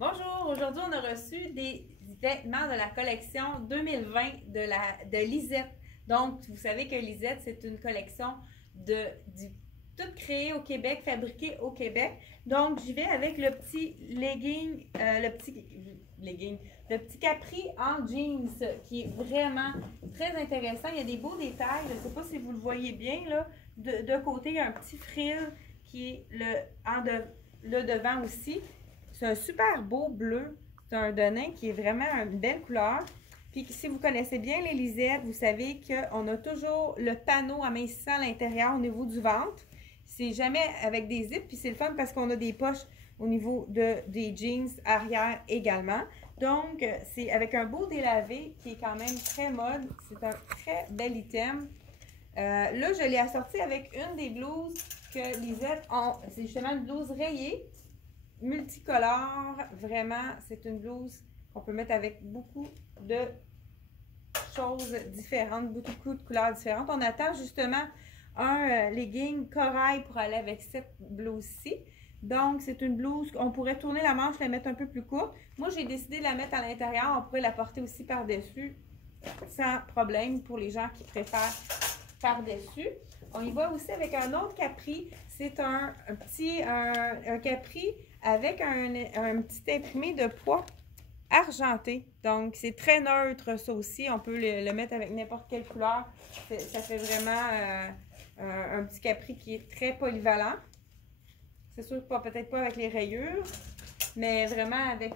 Bonjour, aujourd'hui on a reçu des vêtements de la collection 2020 de Lisette. Donc, vous savez que Lisette, c'est une collection tout créé au Québec, fabriqué au Québec. Donc, j'y vais avec le petit le petit capri en jeans qui est vraiment très intéressant. Il y a des beaux détails. Je ne sais pas si vous le voyez bien là. De côté, il y a un petit frill qui est le devant aussi. C'est un super beau bleu. C'est un denim qui est vraiment une belle couleur. Puis si vous connaissez bien les lisettes, vous savez qu'on a toujours le panneau amincissant à l'intérieur au niveau du ventre. C'est jamais avec des zips. Puis c'est le fun parce qu'on a des poches au niveau des jeans arrière également. Donc, c'est avec un beau délavé qui est quand même très mode. C'est un très bel item. Là, je l'ai assorti avec une des blouses que Lisette ont. C'est justement une blouse rayée, multicolore. Vraiment, c'est une blouse qu'on peut mettre avec beaucoup de choses différentes, beaucoup de couleurs différentes. On attend justement un legging corail pour aller avec cette blouse-ci. Donc, c'est une blouse, on pourrait tourner la manche, la mettre un peu plus courte. Moi, j'ai décidé de la mettre à l'intérieur. On pourrait la porter aussi par-dessus sans problème pour les gens qui préfèrent par-dessus. On y va aussi avec un autre capri. C'est un capri avec un petit imprimé de pois argenté. Donc, c'est très neutre, ça aussi. On peut le mettre avec n'importe quelle couleur. Ça fait vraiment un petit capri qui est très polyvalent. C'est sûr que peut-être pas avec les rayures, mais vraiment avec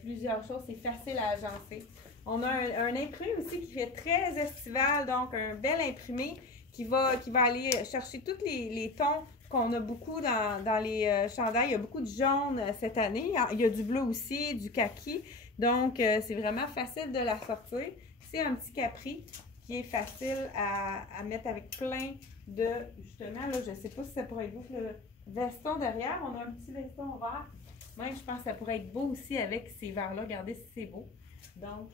plusieurs choses, c'est facile à agencer. On a un imprimé aussi qui fait très estival, donc un bel imprimé qui va aller chercher tous les tons qu'on a beaucoup dans les chandails. Il y a beaucoup de jaune cette année. Il y a du bleu aussi, du kaki. Donc, c'est vraiment facile de la sortir. C'est un petit capri qui est facile à mettre avec plein de... Justement, là, je ne sais pas si ça pourrait être beau. Le veston derrière, on a un petit veston vert. Même, je pense que ça pourrait être beau aussi avec ces verts-là. Regardez si c'est beau. Donc,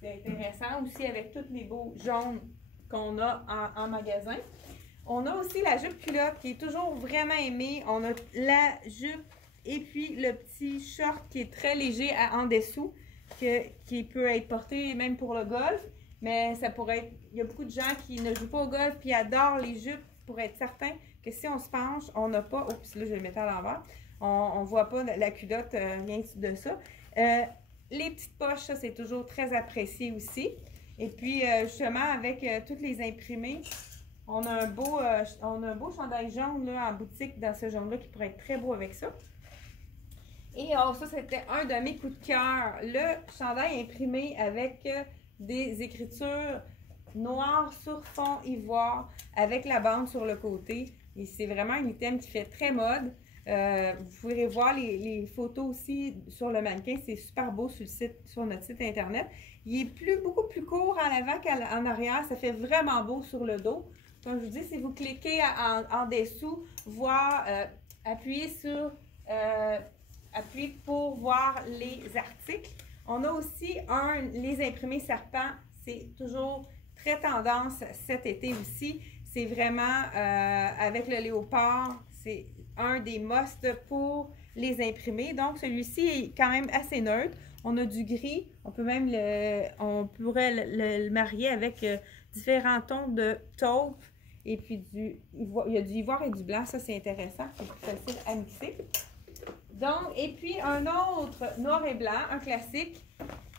c'est intéressant aussi avec tous les beaux jaunes qu'on a en magasin. On a aussi la jupe culotte qui est toujours vraiment aimée. On a la jupe et puis le petit short qui est très léger en dessous, qui peut être porté même pour le golf. Mais ça pourrait être... Il y a beaucoup de gens qui ne jouent pas au golf et adorent les jupes pour être certain que si on se penche, on n'a pas... Oups, là, je vais le mettre à l'envers. On ne voit pas la culotte, rien de ça. Les petites poches, ça, c'est toujours très apprécié aussi. Et puis, justement, avec tous les imprimés, on a un beau chandail jaune là, en boutique dans ce jaune-là qui pourrait être très beau avec ça. Et oh, ça, c'était un de mes coups de cœur. Le chandail imprimé avec des écritures noires sur fond ivoire avec la bande sur le côté. Et c'est vraiment un item qui fait très mode. Vous pourrez voir les photos aussi sur le mannequin. C'est super beau sur notre site internet. Il est beaucoup plus court en avant qu'en arrière. Ça fait vraiment beau sur le dos. Comme je vous dis, si vous cliquez en dessous, appuyez pour voir les articles. On a aussi les imprimés serpents. C'est toujours très tendance cet été aussi. C'est vraiment avec le léopard. C'est un des must pour les imprimer. Donc, celui-ci est quand même assez neutre. On a du gris. On pourrait le marier avec différents tons de taupe. Et puis, il y a du ivoire et du blanc. Ça, c'est intéressant. C'est plus facile à mixer. Donc, et puis, un autre noir et blanc, un classique.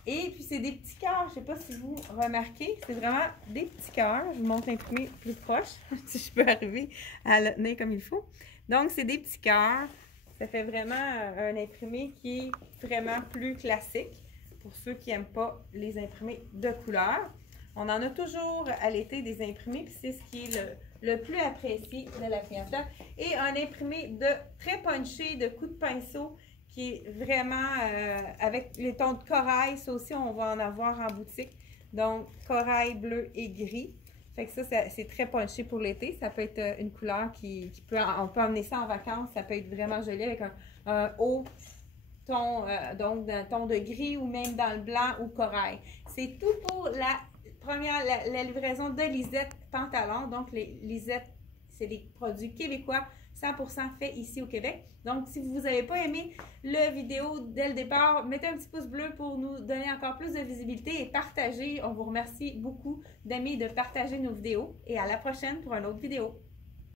Et puis, c'est des petits cœurs. Je ne sais pas si vous remarquez. C'est vraiment des petits cœurs. Je vous montre l'imprimé plus proche, si je peux arriver à le tenir comme il faut. Donc, c'est des petits cœurs. Ça fait vraiment un imprimé qui est vraiment plus classique pour ceux qui n'aiment pas les imprimés de couleur. On en a toujours à l'été des imprimés, puis c'est ce qui est le plus apprécié de la clientèle. Et un imprimé très punché, de coups de pinceau, qui est vraiment avec les tons de corail. Ça aussi, on va en avoir en boutique. Donc, corail, bleu et gris. Fait que ça, c'est très punché pour l'été. Ça peut être une couleur on peut emmener ça en vacances. Ça peut être vraiment joli avec un haut ton, donc d'un ton de gris ou même dans le blanc ou corail. C'est tout pour la livraison de Lisette Pantalon. Donc, les Lisette, c'est des produits québécois 100% fait ici au Québec. Donc, si vous n'avez pas aimé la vidéo dès le départ, mettez un petit pouce bleu pour nous donner encore plus de visibilité et partagez. On vous remercie beaucoup d'aimer et de partager nos vidéos. Et à la prochaine pour une autre vidéo.